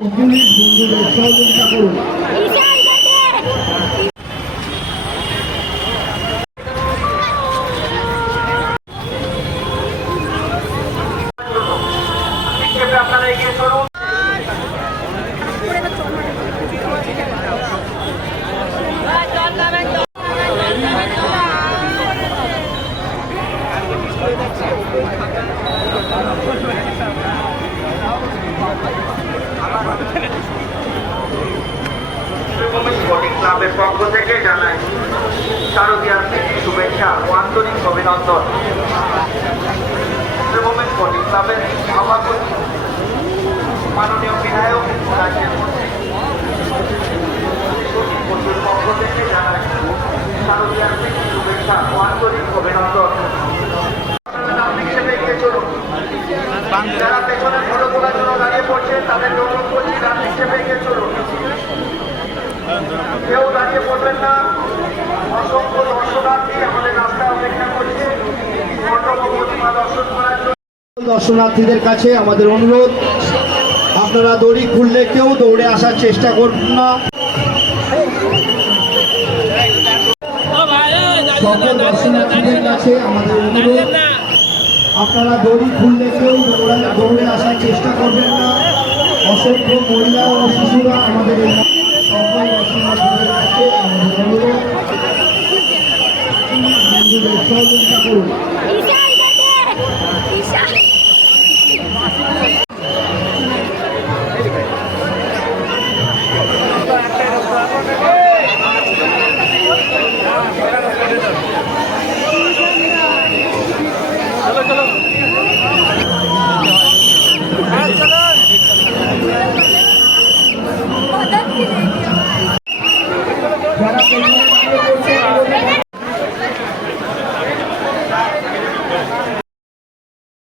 Police বন্ধুদের সহযোগিতা করুন। আপনারা এগিয়ে চলুন। ক্লাবের পক্ষ থেকে জানাই শারদীয়ার শুভেচ্ছা ও আন্তরিক অভিনন্দন। স্পোর্টিং ক্লাবের সভাপতি মাননীয় বিধায়ক রাজ্যের মন্ত্রীর পক্ষ থেকে জানাই শারদীয়ার শুভেচ্ছা ও আন্তরিক অভিনন্দন। যারা পেছনে ফটো তোলার জন্য দাঁড়িয়ে পড়ছে তাদের অনুরোধ করছি রাত হিসেবে এগিয়ে চলুন। কেউ দাঁড়িয়ে পড়বেন না। অসংখ্য দর্শনার্থী আমাদের রাস্তা অপেক্ষা করছে প্রতিমা দর্শন করার জন্য। দর্শনার্থীদের কাছে আমাদের অনুরোধ, আপনারা দড়ি খুললে কেউ দৌড়ে আসার চেষ্টা করবেন না। সকল দর্শনার্থীদের কাছে আমাদের অনুরোধ, আপনারা দড়ি খুললে কেউ দৌড়ে আসার চেষ্টা করবেন না। অসংখ্য মহিলা ও শিশুরা আমাদের এই সকল দর্শনার্থীদের কাছে আমাদের অনুরোধ, বন্ধুদের সহযোগিতা করুন।